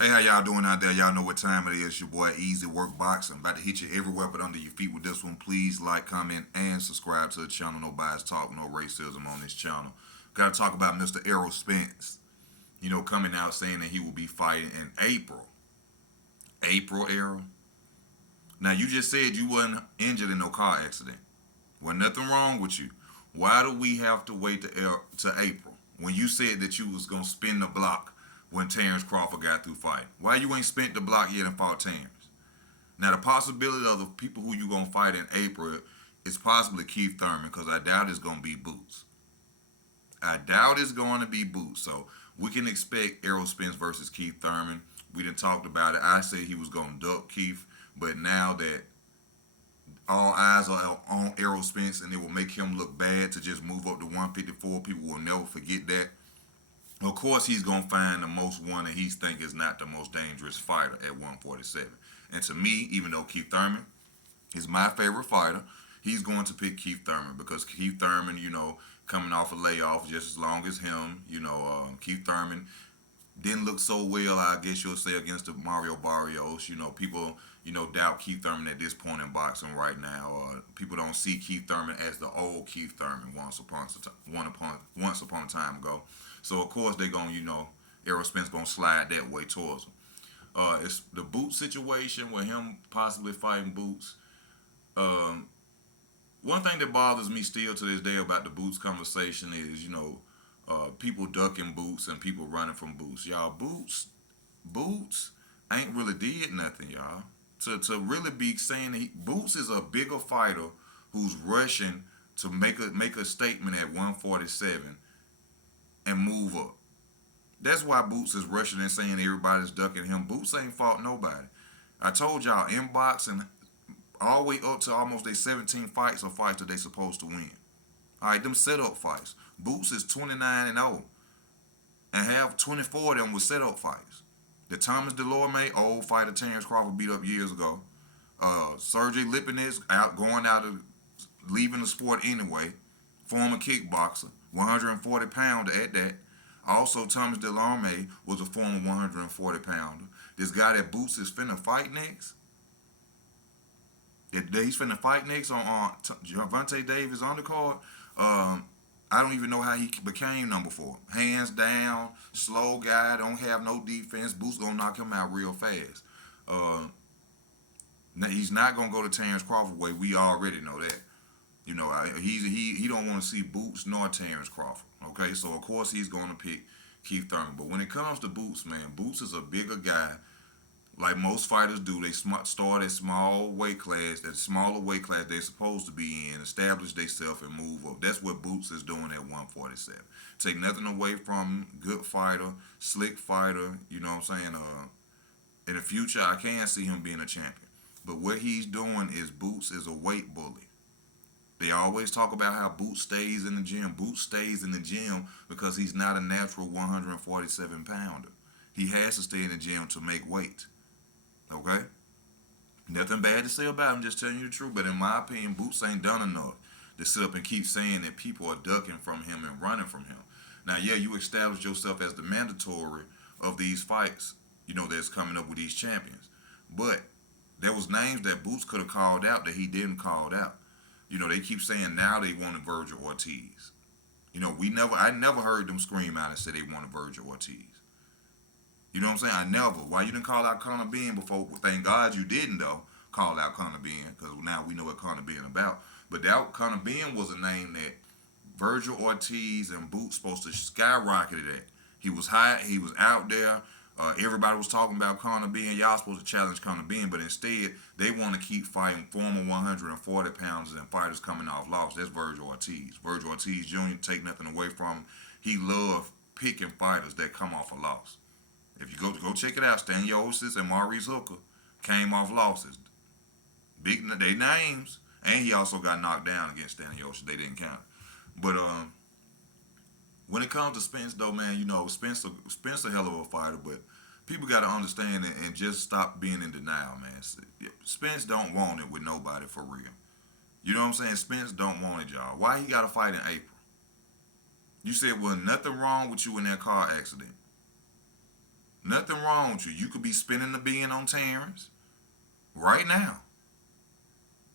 Hey, how y'all doing out there? Y'all know what time it is. Your boy Easy Work Box. I'm about to hit you everywhere but under your feet with this one. Please like, comment, and subscribe to the channel. No bias talk, no racism on this channel. Got to talk about Mr. Errol Spence. Coming out saying that he will be fighting in April. April, Errol. Now, you just said you wasn't injured in no car accident. Wasn't nothing wrong with you. Why do we have to wait to April when you said that you was gonna spin the block when Terrence Crawford got through fighting? Why you ain't spent the block yet and fought Terrence? Now the possibility of the people who you gonna fight in April is possibly Keith Thurman because I doubt it's gonna be Boots. I doubt it's going to be Boots. So we can expect Errol Spence versus Keith Thurman. We didn't talked about it. I said he was gonna duck Keith, but now that all eyes are on Errol Spence, and it will make him look bad to just move up to 154. People will never forget that. Of course, he's gonna find the most one that he think is not the most dangerous fighter at 147. And to me, even though Keith Thurman is my favorite fighter, he's going to pick Keith Thurman because Keith Thurman, coming off a layoff just as long as him, Keith Thurman didn't look so well, I guess you'll say, against the Mario Barrios. People, doubt Keith Thurman at this point in boxing right now. People don't see Keith Thurman as the old Keith Thurman once upon a time ago. So of course they're gonna, Errol Spence gonna slide that way towards him. It's the Boots situation with him possibly fighting Boots. Um, One thing that bothers me still to this day about the Boots conversation is, people ducking Boots and people running from Boots. Y'all, Boots ain't really did nothing, y'all. To really be saying Boots is a bigger fighter who's rushing to make a statement at 147 and move up. That's why Boots is rushing and saying everybody's ducking him. Boots ain't fought nobody. I told y'all in boxing, all the way up to almost their 17 fights are fights that they supposed to win. All right, them setup fights. Boots is 29-0, and have 24 of them with setup fights. The Thomas Delorme, old fighter Terrence Crawford beat up years ago. Sergey Lipinets going out of leaving the sport anyway. Former kickboxer, 140 pounder at that. Also, Thomas Delorme was a former 140 pounder. This guy that Boots is finna fight next. He's finna fight next on Gervonta Davis undercard. I don't even know how he became number 4. Hands down, slow guy, don't have no defense. Boots gonna knock him out real fast. Uh, he's not gonna go to Terrence Crawford way. We already know that. He don't want to see Boots nor Terrence Crawford. Okay, so of course he's gonna pick Keith Thurman. But when it comes to Boots, man, Boots is a bigger guy. Like most fighters do, they start at small weight class, that smaller weight class they're supposed to be in, establish themselves and move up. That's what Boots is doing at 147. Take nothing away from good fighter, slick fighter. You know what I'm saying? In the future, I can see him being a champion. But what he's doing is Boots is a weight bully. They always talk about how Boots stays in the gym. Boots stays in the gym because he's not a natural 147 pounder. He has to stay in the gym to make weight. Okay? Nothing bad to say about him, just telling you the truth. But in my opinion, Boots ain't done enough to sit up and keep saying that people are ducking from him and running from him. Now, yeah, you established yourself as the mandatory of these fights, that's coming up with these champions. But there was names that Boots could have called out that he didn't call out. They keep saying now they wanted Virgil Ortiz. I never heard them scream out and say they wanted Virgil Ortiz. You know what I'm saying? I never. Why you didn't call out Conor Benn before? Thank God you didn't, though, call out Conor Benn, because now we know what Conor Benn about. But that Conor Benn was a name that Virgil Ortiz and Boots supposed to skyrocket it at. He was high. He was out there. Everybody was talking about Conor Benn. Y'all supposed to challenge Conor Benn, but instead they want to keep fighting former 140 pounders and fighters coming off loss. That's Virgil Ortiz. Virgil Ortiz Jr. Take nothing away from him. He loved picking fighters that come off a loss. If you go check it out, Staniosis and Maurice Hooker came off losses. Big they names, and he also got knocked down against Staniosis. They didn't count it. But when it comes to Spence, though, man, Spence a hell of a fighter, but people got to understand it and just stop being in denial, man. Spence don't want it with nobody for real. You know what I'm saying? Spence don't want it, y'all. Why he got to fight in April? You said, well, nothing wrong with you in that car accident. Nothing wrong with you. You could be spinning the bean on Terrence right now.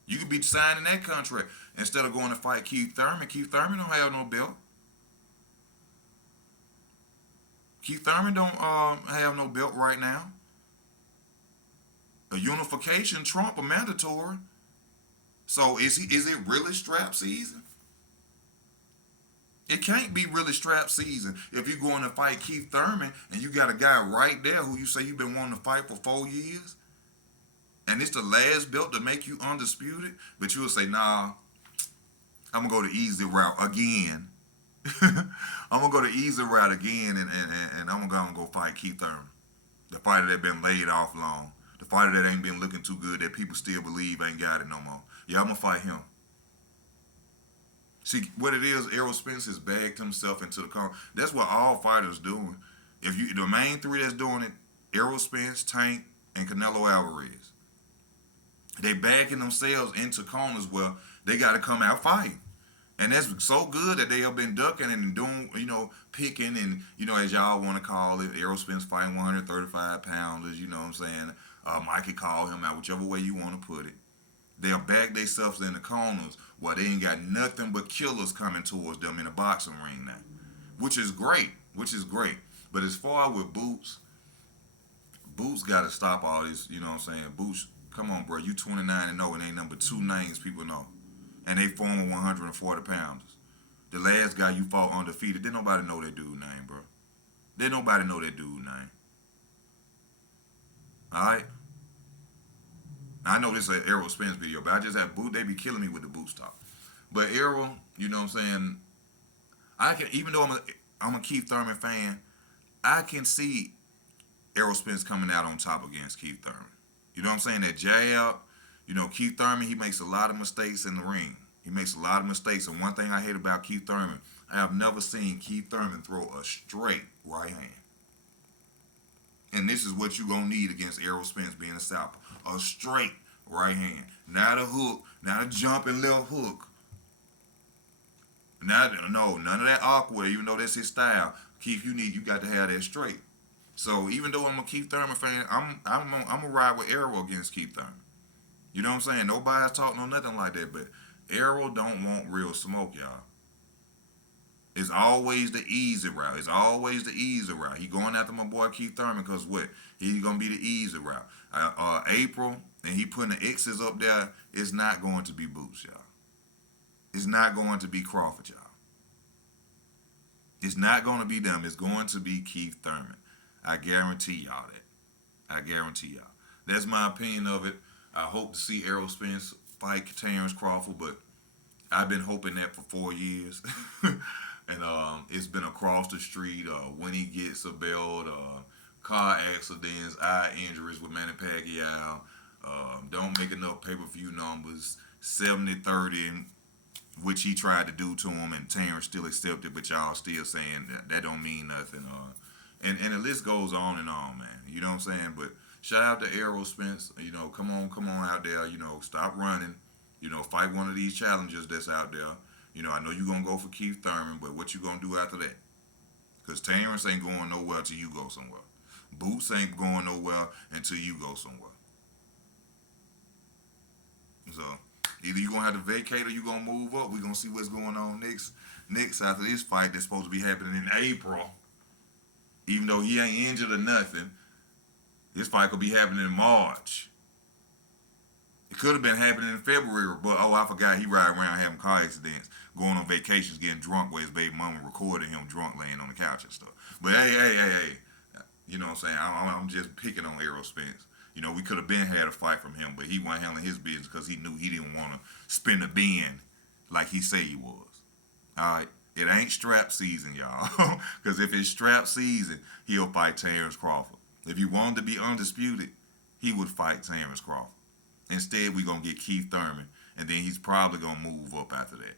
You could be signing that contract instead of going to fight Keith Thurman. Keith Thurman don't have no belt. Keith Thurman don't have no belt right now. A unification trump a mandatory. So is it really strap season? It can't be really strap season if you're going to fight Keith Thurman and you got a guy right there who you say you've been wanting to fight for 4 years, and it's the last belt to make you undisputed, but you'll say, nah, I'm gonna go the easy route again. I'm gonna go the easy route again, and I'm gonna go fight Keith Thurman, the fighter that been laid off long, the fighter that ain't been looking too good, that people still believe ain't got it no more. Yeah, I'm gonna fight him. See, what it is, Errol Spence has bagged himself into the corner. That's what all fighters doing. The main three that's doing it, Errol Spence, Tank, and Canelo Alvarez. They bagging themselves into corners where they got to come out fighting. And that's so good that they have been ducking and doing, picking and, as y'all want to call it, Errol Spence fighting 135 pounders, you know what I'm saying? Mike could call him out, whichever way you want to put it. They'll back themselves in the corners while they ain't got nothing but killers coming towards them in the boxing ring now, which is great. But as far as with Boots got to stop all this, you know what I'm saying? Boots, come on, bro. You 29-0 and ain't number 2 names people know. And they former 140 pounders. The last guy you fought undefeated, didn't nobody know that dude's name, bro. Didn't nobody know that dude's name. All right? I know this is an Errol Spence video, but I just have Boot. They be killing me with the Boots talk. But Errol, you know what I'm saying? I can, even though I'm a Keith Thurman fan, I can see Errol Spence coming out on top against Keith Thurman. You know what I'm saying? That jab, Keith Thurman, he makes a lot of mistakes in the ring. He makes a lot of mistakes. And one thing I hate about Keith Thurman, I have never seen Keith Thurman throw a straight right hand. And this is what you're going to need against Errol Spence being a southpaw. A straight right hand. Not a hook. Not a jumping left hook. None of that awkward, even though that's his style. Keith, you got to have that straight. So even though I'm a Keith Thurman fan, I'm gonna ride with Errol against Keith Thurman. You know what I'm saying? Nobody's talking on nothing like that, but Errol don't want real smoke, y'all. It's always the easy route. He going after my boy Keith Thurman because what? He's going to be the easy route. April, and he putting the X's up there, it's not going to be Boots, y'all. It's not going to be Crawford, y'all. It's not going to be them. It's going to be Keith Thurman. I guarantee y'all that. That's my opinion of it. I hope to see Errol Spence fight Terrence Crawford, but I've been hoping that for 4 years. And it's been across the street. When he gets a belt, car accidents, eye injuries with Manny Pacquiao. Don't make enough pay-per-view numbers. 70-30, which he tried to do to him, and Terrence still accepted, but y'all still saying that don't mean nothing. And the list goes on and on, man. You know what I'm saying? But shout out to Errol Spence. Come on out there. Stop running. Fight one of these challengers that's out there. I know you're going to go for Keith Thurman, but what you going to do after that? Because Terrence ain't going nowhere until you go somewhere. Boots ain't going nowhere until you go somewhere. So, either you're going to have to vacate or you're going to move up. We're going to see what's going on next after this fight that's supposed to be happening in April. Even though he ain't injured or nothing, this fight could be happening in March. It could have been happening in February, but I forgot he ride around having car accidents, going on vacations, getting drunk where his baby mama recording him drunk laying on the couch and stuff. But hey, you know what I'm saying? I'm just picking on Errol Spence. We could have been had a fight from him, but he wasn't handling his business because he knew he didn't want to spin the bin like he said he was. All right? It ain't strap season, y'all. Because if it's strap season, he'll fight Terrence Crawford. If he wanted to be undisputed, he would fight Terrence Crawford. Instead, we're going to get Keith Thurman, and then he's probably going to move up after that.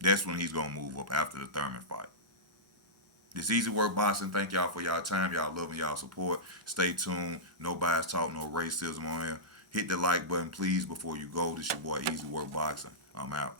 That's when he's going to move up after the Thurman fight. This Easy Work Boxing. Thank y'all for y'all time, y'all love, and y'all support. Stay tuned. No bias talk, no racism on here. Hit the like button, please, before you go. This your boy Easy Work Boxing. I'm out.